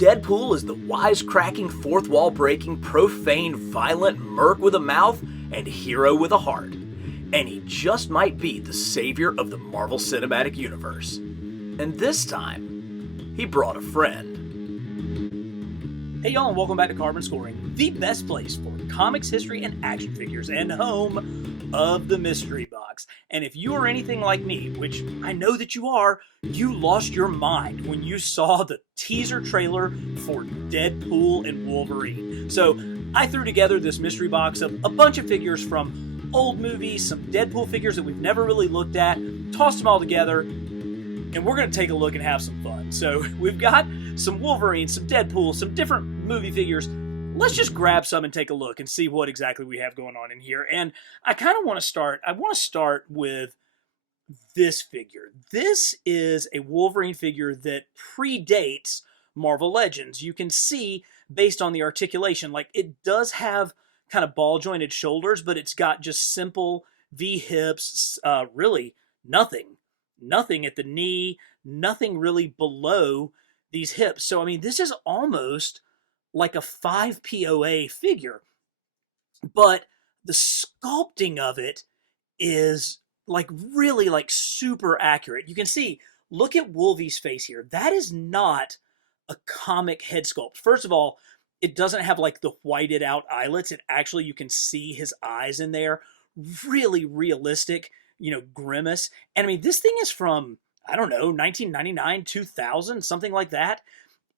Deadpool is the wisecracking, fourth-wall-breaking, profane, violent Merc with a mouth and hero with a heart. And he just might be the savior of the Marvel Cinematic Universe. And this time, he brought a friend. Hey y'all, and welcome back to Carbon Scoring, the best place for comics, history, and action figures, and home of the Mystery Box. And if you are anything like me, which I know that you are, you lost your mind when you saw the teaser trailer for Deadpool and Wolverine. So I threw together this mystery box of a bunch of figures from old movies, some Deadpool figures that we've never really looked at, tossed them all together, and we're going to take a look and have some fun. So we've got some Wolverine, some Deadpool, some different movie figures. Let's just grab some and take a look and see what exactly we have going on in here. And I kind of want to start with this figure. This is a Wolverine figure that predates Marvel Legends. You can see, based on the articulation, like it does have kind of ball jointed shoulders, but it's got just simple V hips, really nothing at the knee, nothing really below these hips. So, I mean, this is almost like a 5 POA figure, but the sculpting of it is like really like super accurate. You can see, look at Wolvie's face here. That is not a comic head sculpt. First of all, it doesn't have like the whited out eyelets. It actually, you can see his eyes in there. Really realistic, grimace. And I mean, this thing is from, I don't know, 1999, 2000, something like that.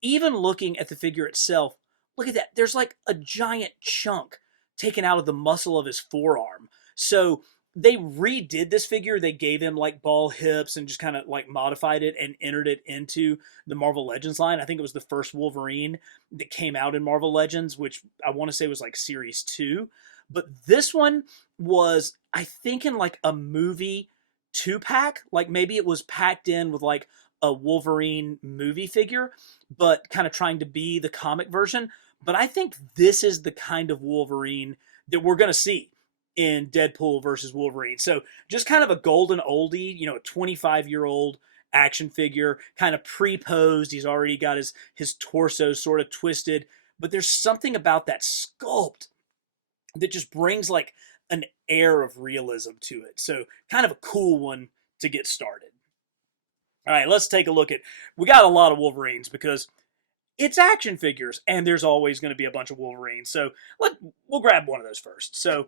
Even looking at the figure itself, look at that. There's like a giant chunk taken out of the muscle of his forearm. So they redid this figure. They gave him like ball hips and just kind of like modified it and entered it into the Marvel Legends line. I think it was the first Wolverine that came out in Marvel Legends, which I want to say was like series 2. But this one was, I think, in like a movie 2-pack. Like maybe it was packed in with like a Wolverine movie figure, but kind of trying to be the comic version. But I think this is the kind of Wolverine that we're going to see in Deadpool versus Wolverine. So just kind of a golden oldie, a 25-year-old action figure, kind of pre-posed. He's already got his torso sort of twisted, but there's something about that sculpt that just brings like an air of realism to it. So kind of a cool one to get started. All right, let's take a look at, we got a lot of Wolverines because it's action figures and there's always going to be a bunch of Wolverines. So we'll grab one of those first. So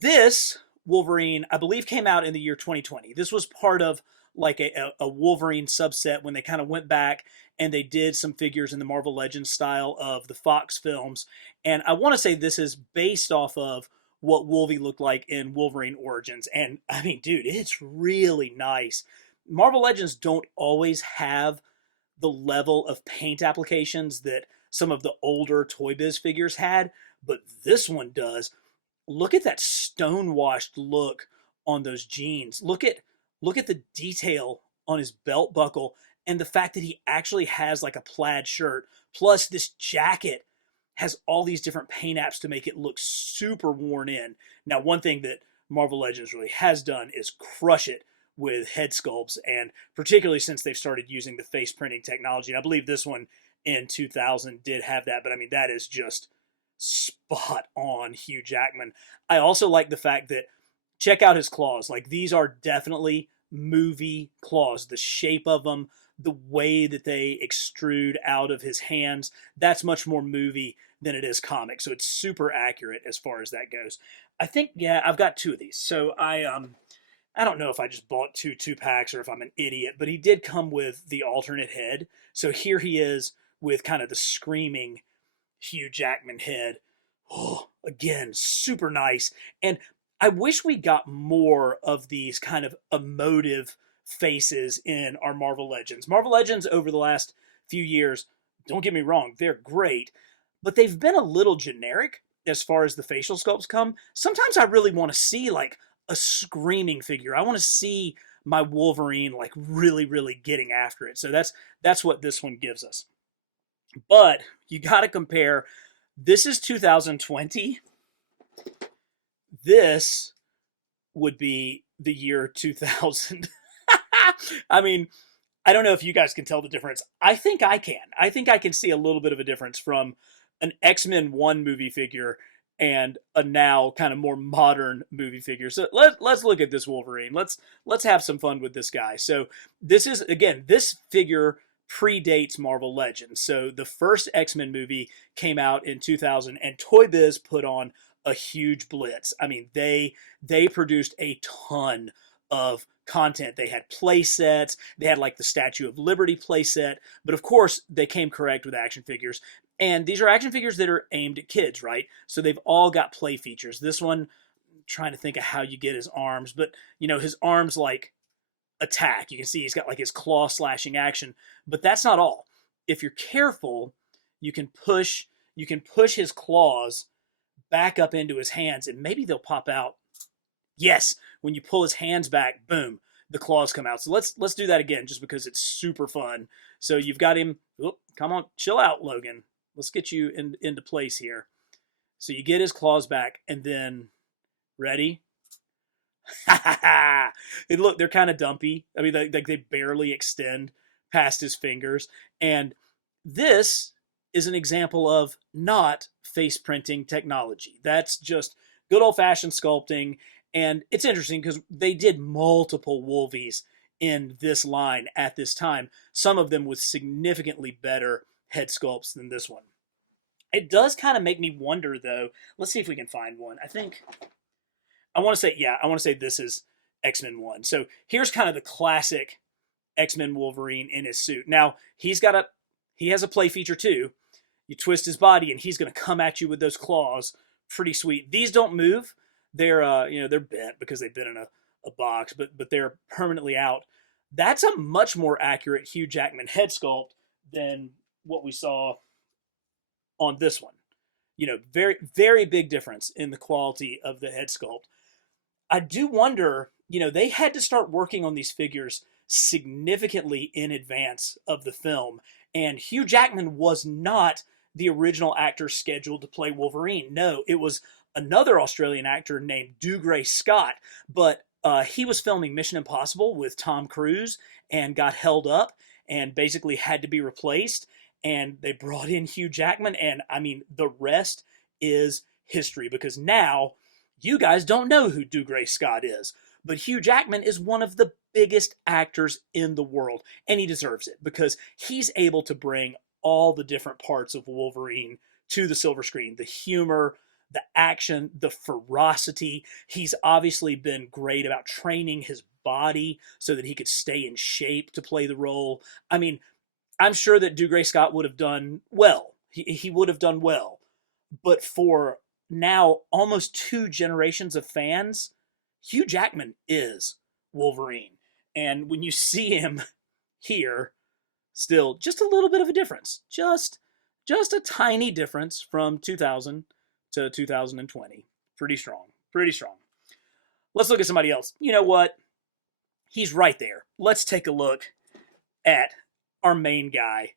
this Wolverine, I believe, came out in the year 2020. This was part of like a Wolverine subset when they kind of went back and they did some figures in the Marvel Legends style of the Fox films. And I want to say this is based off of what Wolvie looked like in Wolverine Origins. And I mean, dude, it's really nice. Marvel Legends don't always have the level of paint applications that some of the older ToyBiz figures had, but this one does. Look at that stone-washed look on those jeans. Look at the detail on his belt buckle and the fact that he actually has like a plaid shirt. Plus this jacket has all these different paint apps to make it look super worn in. Now, one thing that Marvel Legends really has done is crush it with head sculpts, and particularly since they've started using the face printing technology. And I believe this one in 2000 did have that, but I mean, that is just spot on Hugh Jackman. I also like the fact that, check out his claws. Like, these are definitely movie claws. The shape of them, the way that they extrude out of his hands, that's much more movie than it is comic. So it's super accurate as far as that goes. I think, yeah, I've got 2 of these. So I don't know if I just bought 2-packs or if I'm an idiot, but he did come with the alternate head. So here he is with kind of the screaming Hugh Jackman head. Oh, again, super nice. And I wish we got more of these kind of emotive faces in our Marvel Legends. Marvel Legends over the last few years, don't get me wrong, they're great, but they've been a little generic as far as the facial sculpts come. Sometimes I really want to see like a screaming figure. I want to see my Wolverine like really, really getting after it. So that's what this one gives us. But you got to compare. This is 2020. This would be the year 2000. I mean, I don't know if you guys can tell the difference. I think I can. I think I can see a little bit of a difference from an X-Men 1 movie figure and a now kind of more modern movie figure. So let's look at this Wolverine. Let's have some fun with this guy. So this is, again, this figure predates Marvel Legends. So the first X-Men movie came out in 2000, and Toy Biz put on a huge blitz. I mean, they produced a ton of content. They had play sets. They had like the Statue of Liberty play set, but of course they came correct with action figures. And these are action figures that are aimed at kids, right? So they've all got play features. This one, I'm trying to think of how you get his arms, but you know, his arms like attack. You can see he's got like his claw slashing action, but that's not all. If you're careful, you can push his claws back up into his hands, and maybe they'll pop out. Yes, when you pull his hands back, boom, the claws come out. So let's do that again, just because it's super fun. So you've got him. Oh, come on, chill out, Logan. Let's get you into place here. So you get his claws back, and then ready. And look, they're kind of dumpy. I mean, they barely extend past his fingers. And this is an example of not face printing technology. That's just good old fashioned sculpting. And it's interesting because they did multiple Wolvies in this line at this time, some of them with significantly better head sculpts than this one. It does kind of make me wonder, though. Let's see if we can find one. I want to say this is X-Men 1. So here's kind of the classic X-Men Wolverine in his suit. Now, he has a play feature too. You twist his body and he's going to come at you with those claws. Pretty sweet. These don't move. They're they're bent because they've been in a box, but they're permanently out. That's a much more accurate Hugh Jackman head sculpt than what we saw on this one. You know, very, very big difference in the quality of the head sculpt. I do wonder, you know, they had to start working on these figures significantly in advance of the film. And Hugh Jackman was not the original actor scheduled to play Wolverine. No, it was another Australian actor named Dougray Scott. But he was filming Mission Impossible with Tom Cruise and got held up and basically had to be replaced. And they brought in Hugh Jackman. And I mean, the rest is history, because now you guys don't know who Dougray Scott is. But Hugh Jackman is one of the biggest actors in the world, and he deserves it because he's able to bring all the different parts of Wolverine to the silver screen. The humor, the action, the ferocity. He's obviously been great about training his body so that he could stay in shape to play the role. I mean, I'm sure that Dougray Scott would have done well. He would have done well. But for now, almost 2 generations of fans, Hugh Jackman is Wolverine. And when you see him here, still just a little bit of a difference. Just a tiny difference from 2000 to 2020. Pretty strong. Pretty strong. Let's look at somebody else. You know what? He's right there. Let's take a look at our main guy,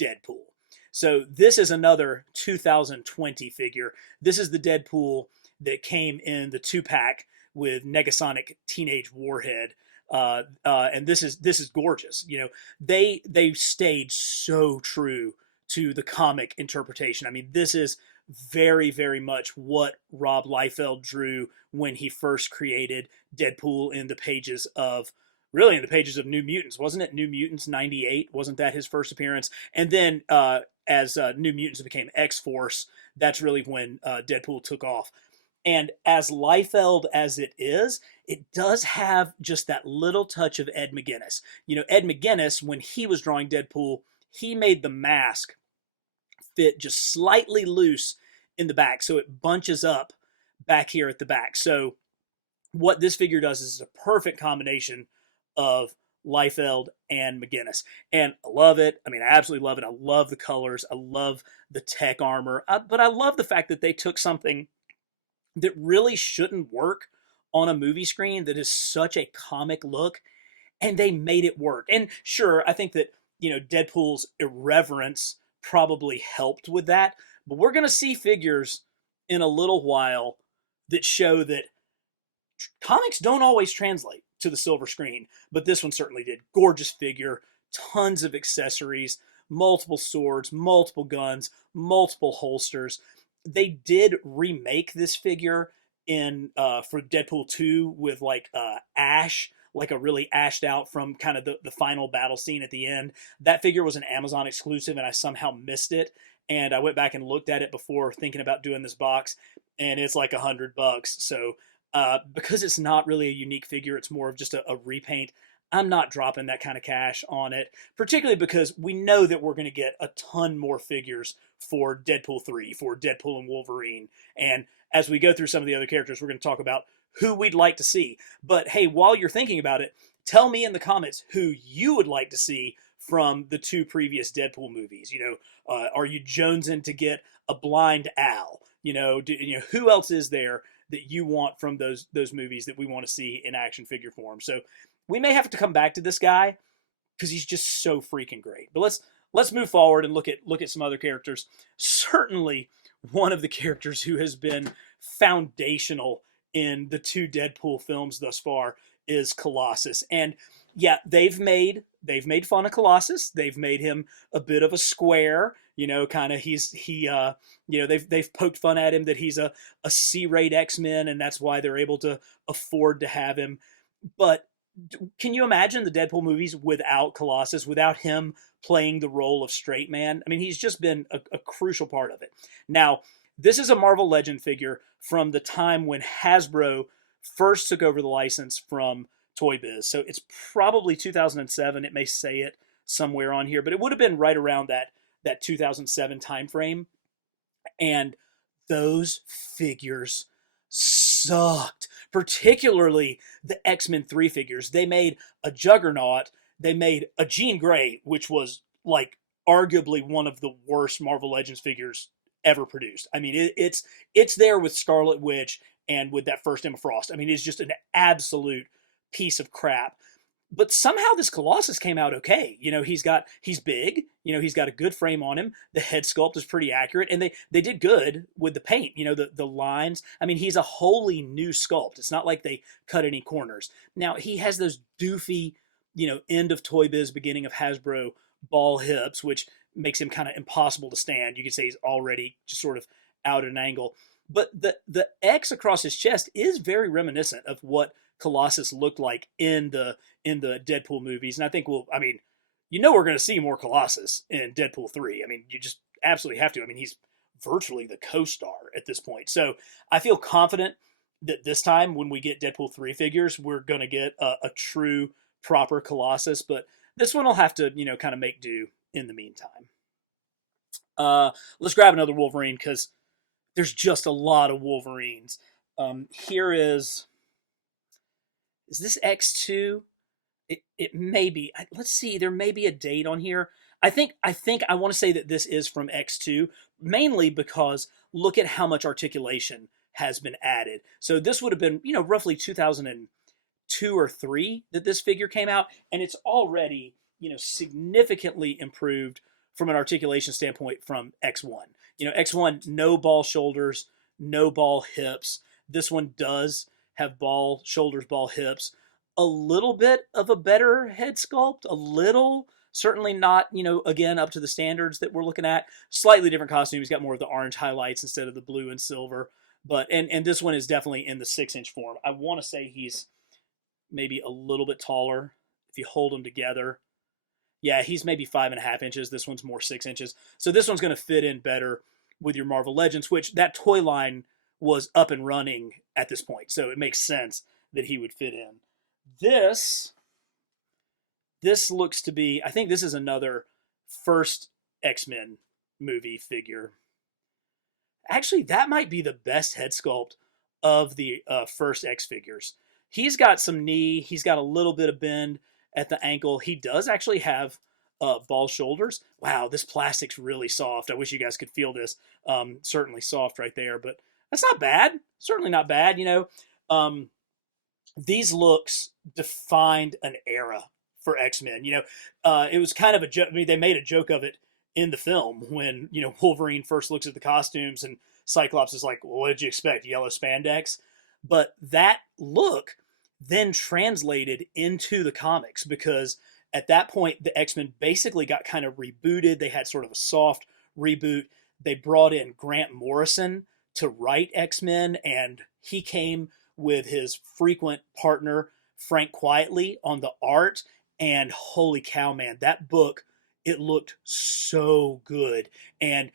Deadpool. So this is another 2020 figure. This is the Deadpool that came in the 2-pack with Negasonic Teenage Warhead. And this is gorgeous. You know, they stayed so true to the comic interpretation. I mean, this is very, very much what Rob Liefeld drew when he first created Deadpool in the pages of New Mutants. Wasn't it New Mutants 98? Wasn't that his first appearance? And then as New Mutants became X-Force, that's really when Deadpool took off. And as Liefeld as it is, it does have just that little touch of Ed McGuinness. You know, Ed McGuinness, when he was drawing Deadpool, he made the mask fit just slightly loose in the back, so it bunches up back here at the back. So what this figure does is a perfect combination of Liefeld and McGuinness. And I love it. I mean, I absolutely love it. I love the colors. I love the tech armor. But I love the fact that they took something that really shouldn't work on a movie screen, that is such a comic look, and they made it work. And sure, I think that, you know, Deadpool's irreverence probably helped with that, but we're going to see figures in a little while that show that comics don't always translate to the silver screen, but this one certainly did. Gorgeous figure, tons of accessories, multiple swords, multiple guns, multiple holsters. They did remake this figure in for Deadpool 2 with like Ash, like a really ashed out from kind of the final battle scene at the end. That figure was an Amazon exclusive and I somehow missed it. And I went back and looked at it before thinking about doing this box, and it's like $100. So because it's not really a unique figure, it's more of just a repaint. I'm not dropping that kind of cash on it, particularly because we know that we're going to get a ton more figures for Deadpool 3, for Deadpool and Wolverine. And as we go through some of the other characters, we're going to talk about who we'd like to see. But hey, while you're thinking about it, tell me in the comments who you would like to see from the 2 previous Deadpool movies. Are you jonesing to get a blind Al? Who else is there that you want from those movies that we want to see in action figure form? So we may have to come back to this guy because he's just so freaking great. But let's move forward and look at some other characters. Certainly, one of the characters who has been foundational in the 2 Deadpool films thus far is Colossus. And yeah, they've made fun of Colossus. They've made him a bit of a square. Kind of they've poked fun at him that he's a C-rate X-Men, and that's why they're able to afford to have him. But can you imagine the Deadpool movies without Colossus, without him playing the role of straight man? I mean, he's just been a crucial part of it. Now, this is a Marvel Legend figure from the time when Hasbro first took over the license from ToyBiz. So it's probably 2007. It may say it somewhere on here, but it would have been right around that 2007 time frame. And those figures sucked, particularly the X-Men 3 figures. They made a Juggernaut, they made a Jean Grey, which was like arguably one of the worst Marvel Legends figures ever produced. I mean, it's there with Scarlet Witch and with that first Emma Frost. I mean, it's just an absolute piece of crap. But somehow this Colossus came out okay. He's big. He's got a good frame on him. The head sculpt is pretty accurate, and they did good with the paint. The lines. I mean, he's a wholly new sculpt. It's not like they cut any corners. Now he has those doofy, end of ToyBiz, beginning of Hasbro ball hips, which makes him kind of impossible to stand. You could say he's already just sort of out at an angle. But the X across his chest is very reminiscent of what Colossus looked like in the Deadpool movies. And I think we're going to see more Colossus in Deadpool 3. I mean, you just absolutely have to. I mean, he's virtually the co-star at this point. So I feel confident that this time when we get Deadpool 3 figures, we're going to get a true, proper Colossus. But this one will have to, kind of make do in the meantime. Let's grab another Wolverine because there's just a lot of Wolverines. Here is this X2? It may be. Let's see. There may be a date on here. I think I want to say that this is from X2, mainly because look at how much articulation has been added. So this would have been, roughly 2002 or 3 that this figure came out, and it's already, significantly improved from an articulation standpoint from X1. X1, no ball shoulders, no ball hips. This one does have ball shoulders, ball hips. A little bit of a better head sculpt, a little. Certainly not, again, up to the standards that we're looking at. Slightly different costume. He's got more of the orange highlights instead of the blue and silver. But and this one is definitely in the 6-inch form. I want to say he's maybe a little bit taller if you hold them together. Yeah, he's maybe 5.5 inches. This one's more 6 inches. So this one's going to fit in better with your Marvel Legends, which that toy line was up and running at this point. So it makes sense that he would fit in. This looks to be, I think this is another first X-Men movie figure. Actually, that might be the best head sculpt of the first X figures. He's got some knee. He's got a little bit of bend at the ankle. He does actually have ball shoulders. Wow, this plastic's really soft. I wish you guys could feel this. Certainly soft right there, but that's not bad. Certainly not bad. These looks defined an era for X-Men. It was kind of a joke. I mean, they made a joke of it in the film when, Wolverine first looks at the costumes and Cyclops is like, well, what did you expect? Yellow spandex? But that look then translated into the comics because At that point, the X-Men basically got kind of rebooted. They had sort of a soft reboot. They brought in Grant Morrison to write X-Men, and he came with his frequent partner, Frank Quietly, on the art. And holy cow, man, that book, it looked so good. And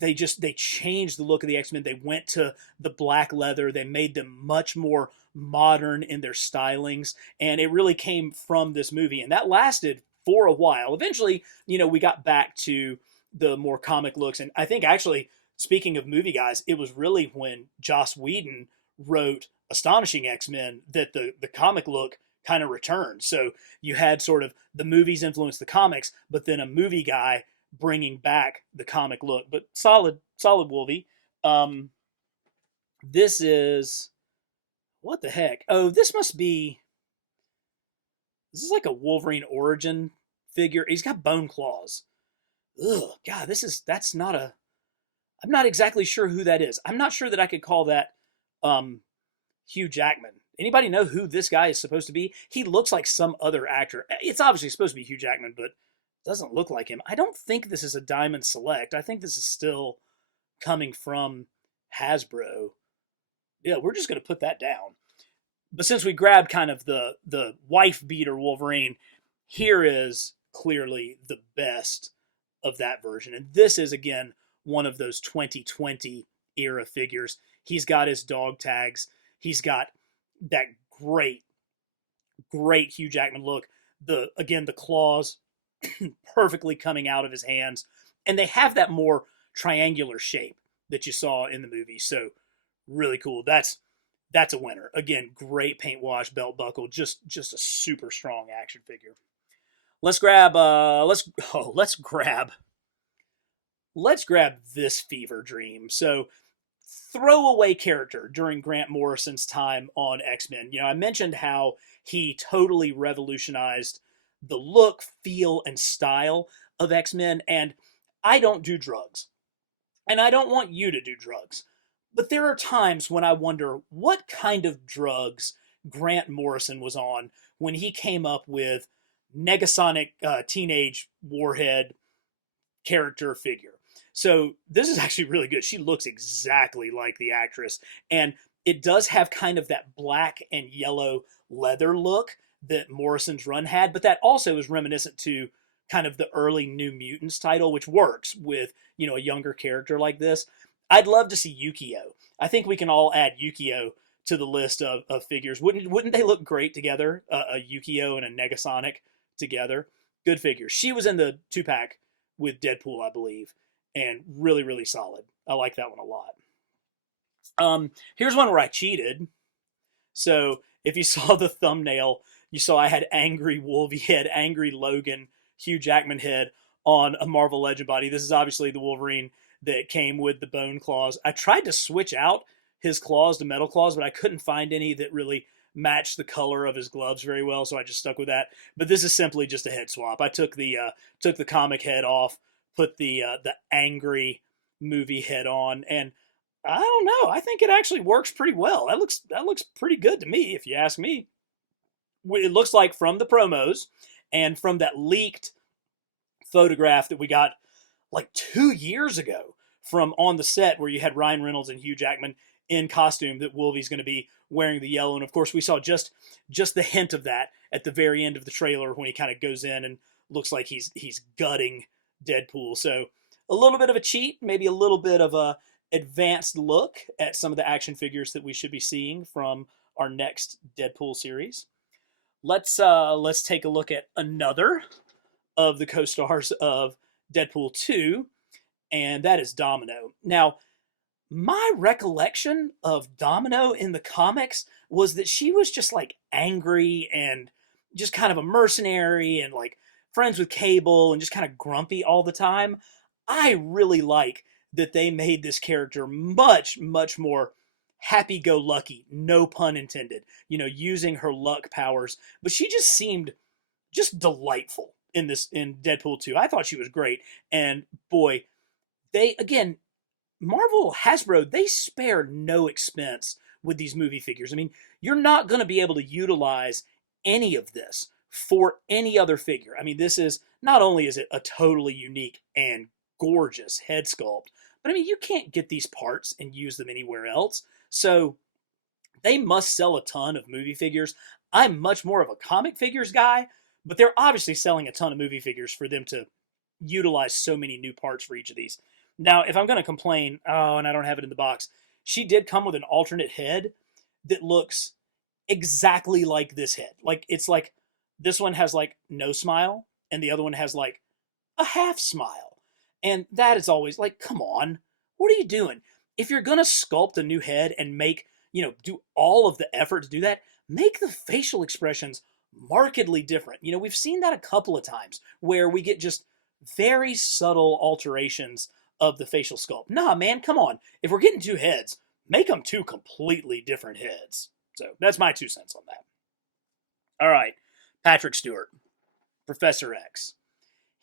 they changed the look of the X-Men. They went to the black leather. They made them much more modern in their stylings, and it really came from this movie, and that lasted for a while. Eventually, we got back to the more comic looks, and I think actually, speaking of movie guys, it was really when Joss Whedon wrote Astonishing X-Men that the comic look kind of returned. So you had sort of the movies influence the comics, but then a movie guy bringing back the comic look. But solid Wolvie. This is, what the heck? Oh, this is like a Wolverine origin figure. He's got bone claws. Ugh, God, I'm not exactly sure who that is. I'm not sure that I could call that Hugh Jackman. Anybody know who this guy is supposed to be? He looks like some other actor. It's obviously supposed to be Hugh Jackman, but doesn't look like him. I don't think this is a Diamond Select. I think this is still coming from Hasbro. Yeah, we're just going to put that down. But since we grabbed kind of the wife beater Wolverine, here is clearly the best of that version. And this is, again, one of those 2020 era figures. He's got his dog tags. He's got that great Hugh Jackman look. The claws perfectly coming out of his hands. And they have that more triangular shape that you saw in the movie. So really cool. That's a winner. Again, great paint wash, belt buckle, just a super strong action figure. Let's grab this fever dream. So throwaway character during Grant Morrison's time on X-Men. I mentioned how he totally revolutionized the look, feel, and style of X-Men, and I don't do drugs. And I don't want you to do drugs. But there are times when I wonder what kind of drugs Grant Morrison was on when he came up with Negasonic teenage warhead character figure. So this is actually really good. She looks exactly like the actress. And it does have kind of that black and yellow leather look that Morrison's run had, but that also is reminiscent to kind of the early New Mutants title, which works with, a younger character like this. I'd love to see Yukio. I think we can all add Yukio to the list of figures. Wouldn't they look great together? A Yukio and a Negasonic together. Good figures. She was in the 2-pack with Deadpool, I believe, and really, really solid. I like that one a lot. Here's one where I cheated. So if you saw the thumbnail, you saw I had angry Wolvie head, angry Logan, Hugh Jackman head on a Marvel Legend body. This is obviously the Wolverine that came with the bone claws. I tried to switch out his claws to metal claws, but I couldn't find any that really matched the color of his gloves very well, so I just stuck with that. But this is simply just a head swap. I took the comic head off, put the angry movie head on, and I don't know. I think it actually works pretty well. That looks pretty good to me, if you ask me. It looks like from the promos and from that leaked photograph that we got like 2 years ago from on the set where you had Ryan Reynolds and Hugh Jackman in costume, that Wolvie's going to be wearing the yellow. And of course we saw just the hint of that at the very end of the trailer when he kind of goes in and looks like he's gutting Deadpool. So a little bit of a cheat, maybe a little bit of a advanced look at some of the action figures that we should be seeing from our next Deadpool series. Let's take a look at another of the co-stars of Deadpool 2, and that is Domino. Now, my recollection of Domino in the comics was that she was just like angry and just kind of a mercenary and like friends with Cable and just kind of grumpy all the time. I really like that they made this character much, much more happy-go-lucky, no pun intended, using her luck powers. But she just seemed just delightful in Deadpool 2. I thought she was great. And boy, Marvel, Hasbro, they spare no expense with these movie figures. I mean, you're not going to be able to utilize any of this for any other figure. I mean, this is, not only is it a totally unique and gorgeous head sculpt, but I mean, you can't get these parts and use them anywhere else. So they must sell a ton of movie figures. I'm much more of a comic figures guy, but they're obviously selling a ton of movie figures for them to utilize so many new parts for each of these. Now, if I'm going to complain, oh, and I don't have it in the box, she did come with an alternate head that looks exactly like this head. Like, it's like this one has like no smile, and the other one has like a half smile. And that is always like, come on, what are you doing? If you're going to sculpt a new head and make, do all of the effort to do that, make the facial expressions markedly different. We've seen that a couple of times where we get just very subtle alterations of the facial sculpt. Nah, man, come on. If we're getting two heads, make them two completely different heads. So that's my 2 cents on that. All right, Patrick Stewart, Professor X.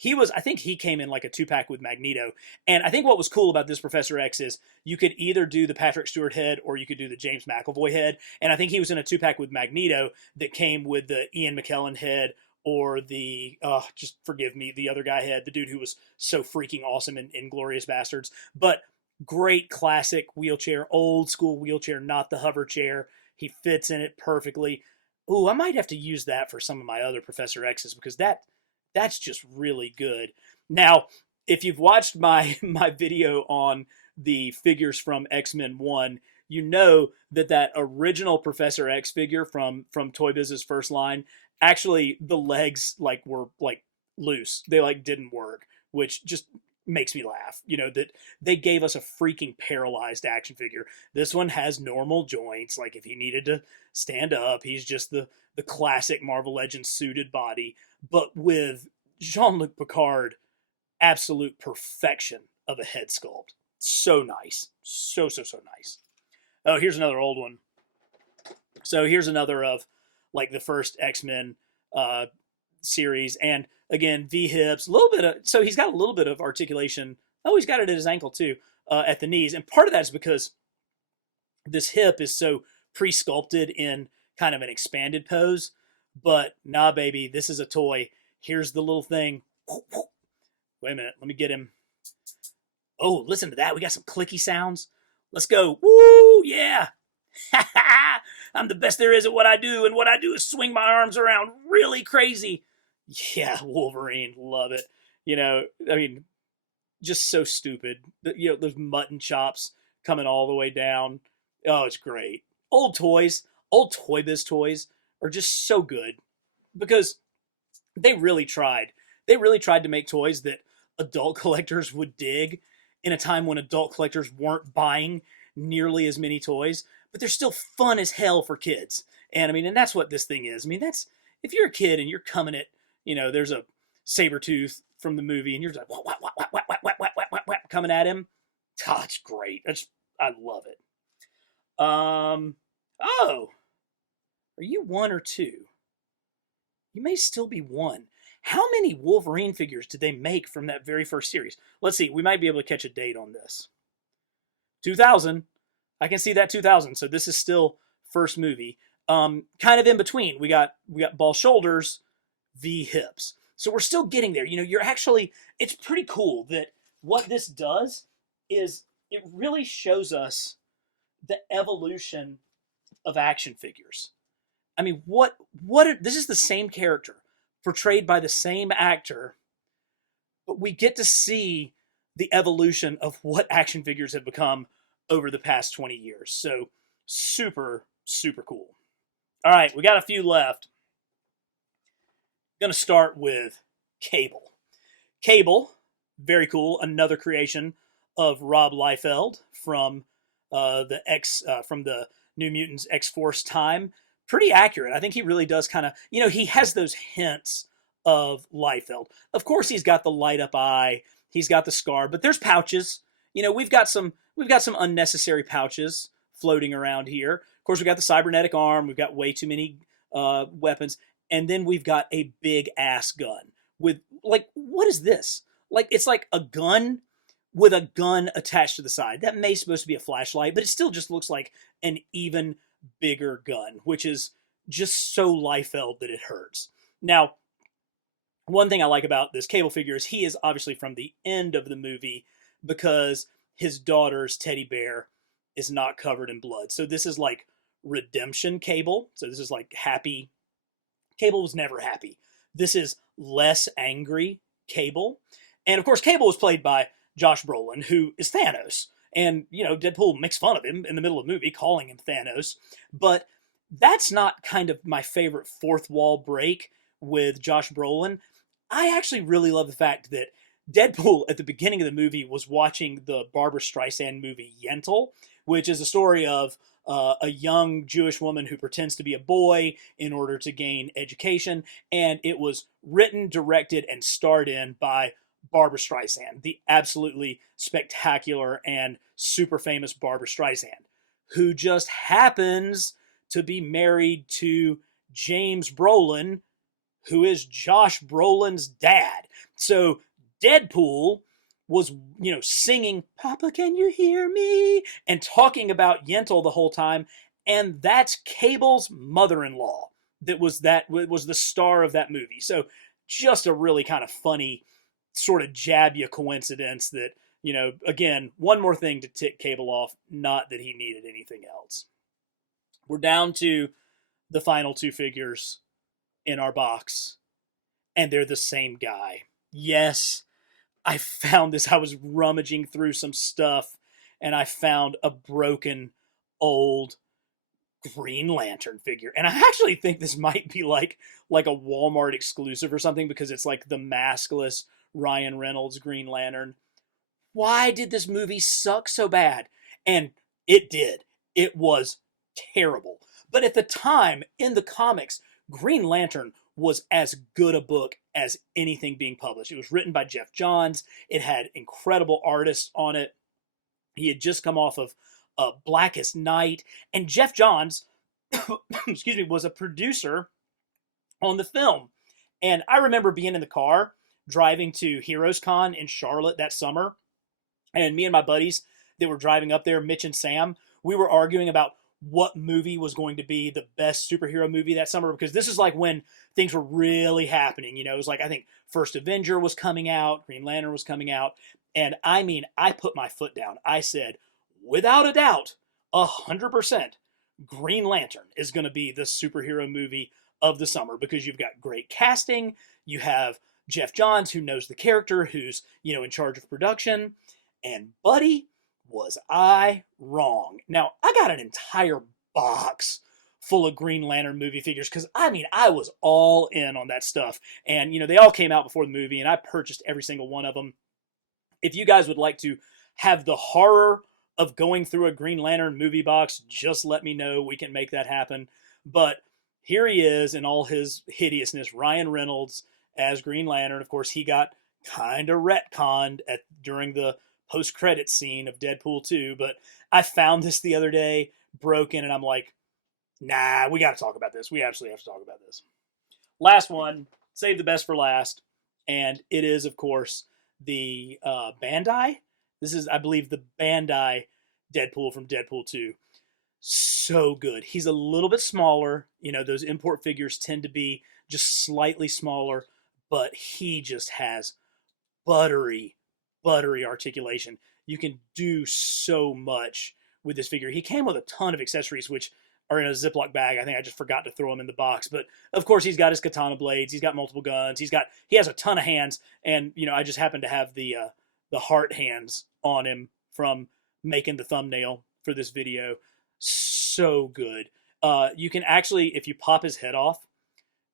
I think he came in like a 2-pack with Magneto. And I think what was cool about this Professor X is you could either do the Patrick Stewart head or you could do the James McAvoy head. And I think he was in a 2-pack with Magneto that came with the Ian McKellen head or the, just forgive me, the other guy head, the dude who was so freaking awesome in Inglourious Bastards. But great classic wheelchair, old school wheelchair, not the hover chair. He fits in it perfectly. Ooh, I might have to use that for some of my other Professor X's because that's just really good. Now, if you've watched my video on the figures from X-Men 1, you know that original Professor X figure from ToyBiz's first line, actually the legs were loose. They didn't work, which just makes me laugh. That they gave us a freaking paralyzed action figure. This one has normal joints. Like if he needed to stand up, he's just the classic Marvel Legends suited body, but with Jean-Luc Picard, absolute perfection of a head sculpt. So nice. So nice. Oh, here's another old one. So here's another of the first X-Men series. And again, V-hips, a little bit of, so he's got a little bit of articulation. Oh, he's got it at his ankle too, at the knees. And part of that is because this hip is so pre-sculpted in kind of an expanded pose. But nah, baby, this is a toy. Here's the little thing. Wait a minute, let me get him. Oh, listen to that. We got some clicky sounds. Let's go. Woo, yeah. I'm the best there is at what I do, and what I do is swing my arms around really crazy. Yeah, Wolverine, love it. I mean, just so stupid. Those mutton chops coming all the way down. Oh, it's great. Old toys, old ToyBiz toys are just so good because they really tried. They really tried to make toys that adult collectors would dig in a time when adult collectors weren't buying nearly as many toys, but they're still fun as hell for kids. And I mean, and that's what this thing is. I mean, that's, if you're a kid and you're coming at, there's a Sabretooth from the movie and you're just like, whap, coming at him. Oh, it's great. I love it. Oh, are you 1 or 2? You may still be 1. How many Wolverine figures did they make from that very first series? Let's see. We might be able to catch a date on this. 2000. I can see that 2000. So this is still first movie. Kind of in between. We got ball shoulders, V hips. So we're still getting there. It's pretty cool that what this does is it really shows us the evolution of action figures. I mean, this is the same character portrayed by the same actor, but we get to see the evolution of what action figures have become over the past 20 years. So super, super cool. All right, we got a few left. Going to start with Cable. Cable, very cool. Another creation of Rob Liefeld from the New Mutants X-Force time. Pretty accurate. I think he really does kind of, he has those hints of Liefeld. Of course, he's got the light up eye. He's got the scar, but there's pouches. We've got some unnecessary pouches floating around here. Of course, we've got the cybernetic arm. We've got way too many weapons. And then we've got a big ass gun with what is this? It's like a gun with a gun attached to the side. That may supposed to be a flashlight, but it still just looks like an even bigger gun, which is just so Liefeld that it hurts. Now, one thing I like about this Cable figure is he is obviously from the end of the movie because his daughter's teddy bear is not covered in blood. So this is like redemption Cable. So this is like happy. Cable was never happy. This is less angry Cable. And of course, Cable was played by Josh Brolin, who is Thanos. And, Deadpool makes fun of him in the middle of the movie, calling him Thanos. But that's not kind of my favorite fourth wall break with Josh Brolin. I actually really love the fact that Deadpool at the beginning of the movie was watching the Barbra Streisand movie Yentl, which is a story of a young Jewish woman who pretends to be a boy in order to gain education. And it was written, directed, and starred in by Barbra Streisand, the absolutely spectacular and super famous Barbra Streisand, who just happens to be married to James Brolin, who is Josh Brolin's dad. So Deadpool was, singing, "Papa, can you hear me?" and talking about Yentl the whole time. And that's Cable's mother-in-law that was the star of that movie. So just a really kind of funny sort of jab you coincidence that, again, one more thing to tick Cable off, not that he needed anything else. We're down to the final two figures in our box, and they're the same guy. Yes, I found this. I was rummaging through some stuff, and I found a broken old Green Lantern figure. And I actually think this might be like a Walmart exclusive or something, because it's like the maskless Ryan Reynolds Green Lantern. Why did this movie suck so bad? And it did. It was terrible. But at the time, in the comics, Green Lantern was as good a book as anything being published. It was written by Jeff Johns. It had incredible artists on it. He had just come off of Blackest Night. And Jeff Johns, excuse me, was a producer on the film. And I remember being in the car driving to Heroes Con in Charlotte that summer. And me and my buddies that were driving up there, Mitch and Sam, we were arguing about what movie was going to be the best superhero movie that summer, because this is like when things were really happening. It was like, I think First Avenger was coming out, Green Lantern was coming out. And I mean, I put my foot down. I said, without a doubt, 100%, Green Lantern is going to be the superhero movie of the summer, because you've got great casting. You have Jeff Johns, who knows the character, who's, in charge of production. And buddy, was I wrong. Now, I got an entire box full of Green Lantern movie figures, because I was all in on that stuff. And, they all came out before the movie, and I purchased every single one of them. If you guys would like to have the horror of going through a Green Lantern movie box, just let me know. We can make that happen. But here he is in all his hideousness, Ryan Reynolds as Green Lantern. Of course, he got kind of retconned during the post-credit scene of Deadpool 2, but I found this the other day, broken, and I'm like, nah, we got to talk about this. We absolutely have to talk about this. Last one, save the best for last, and it is, of course, the Bandai. This is, I believe, the Bandai Deadpool from Deadpool 2. So good. He's a little bit smaller. Those import figures tend to be just slightly smaller, but he just has buttery articulation. You can do so much with this figure. He came with a ton of accessories, which are in a Ziploc bag. I think I just forgot to throw them in the box. But of course, he's got his katana blades. He's got multiple guns. He has a ton of hands. And I just happen to have the heart hands on him from making the thumbnail for this video. So good. You can actually, if you pop his head off,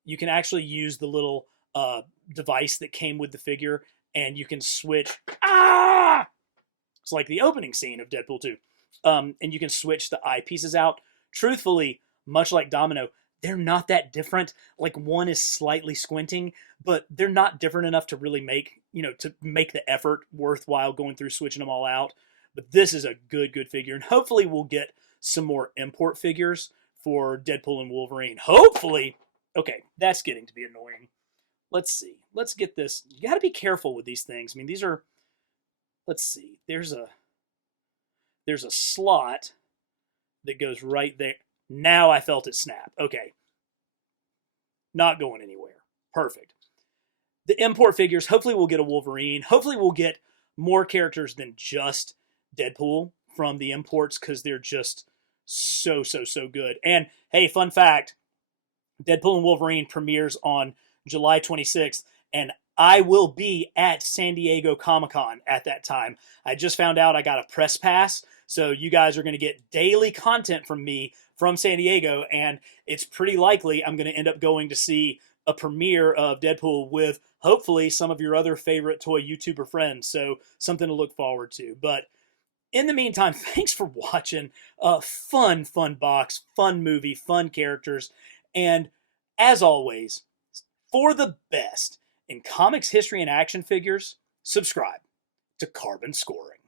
you can actually use the little device that came with the figure, and you can switch. It's like the opening scene of Deadpool 2. And you can switch the eyepieces out. Truthfully, much like Domino, they're not that different. Like, one is slightly squinting, but they're not different enough to really make the effort worthwhile going through switching them all out. But this is a good figure. And hopefully we'll get some more import figures for Deadpool and Wolverine. Hopefully. Okay, that's getting to be annoying. Let's see. Let's get this. You got to be careful with these things. These are. Let's see. There's a slot that goes right there. Now I felt it snap. Okay. Not going anywhere. Perfect. The import figures, hopefully we'll get a Wolverine. Hopefully we'll get more characters than just Deadpool from the imports, because they're just so good. And hey, fun fact, Deadpool and Wolverine premieres on July 26th, and I will be at San Diego Comic-Con at that time. I just found out I got a press pass, so you guys are going to get daily content from me from San Diego, and it's pretty likely I'm going to end up going to see a premiere of Deadpool with hopefully some of your other favorite toy YouTuber friends, so something to look forward to. But in the meantime, thanks for watching. Fun box, fun movie, fun characters, and as always, for the best in comics history and action figures, subscribe to Carbon Scoring.